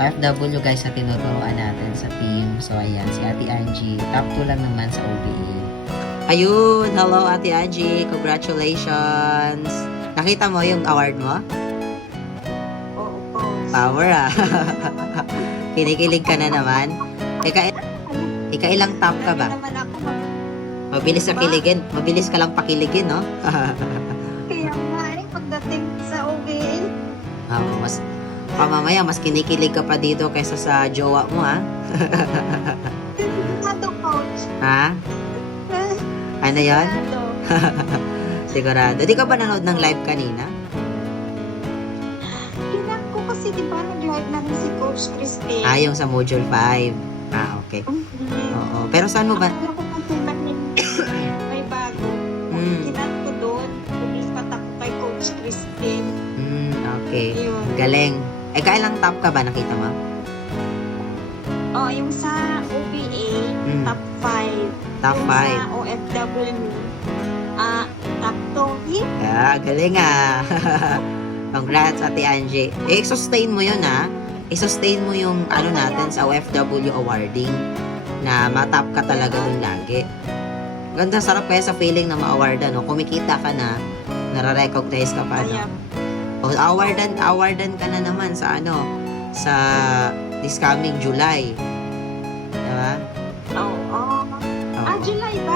OFW guys sa tinuturuan natin sa team. So ayan, si Ate Angie, top 2 lang naman sa OBA. Ayun, hello Ate Angie, congratulations! Nakita mo yung award mo? Oo. Power ah. Kinikilig ka na naman. Ilang top ka ba? Naman ako Mabilis ka kiligin. Mabilis ka lang pakiligin, no? kaya nga pagdating sa OBA. Mas mamaya, mas kinikilig ka pa dito kaysa sa jowa mo, ha? Sigurado, coach. Ha? Ano yan? Sigurado. Sigurado. Di ka ba nanood ng live kanina? Kailan ko kasi di ba nag-live namin si Coach Christine? Yung sa Module 5. Okay. Oo. Pero saan mo ba? Akala ko kasi may bago. Kinan ko doon. Lumipat ako kay Coach Christine. Okay. Yun. Galing. Kailang top ka ba? Nakita mo? Yung sa OBA, top 5. Top Yung 5. sa OFW, top 2. Galing ah. Congrats, Ate Angie. I-sustain mo yun ah. I-sustain mo yung ano natin sa OFW awarding na matap ka talaga dun lagi. Ganda, sarap kaya sa feeling na ma-awardan, no? Kumikita ka na, nare-recognize ka pa, no? O, awardan ka na naman sa sa this coming July. Diba? Oo. Oo. July ba?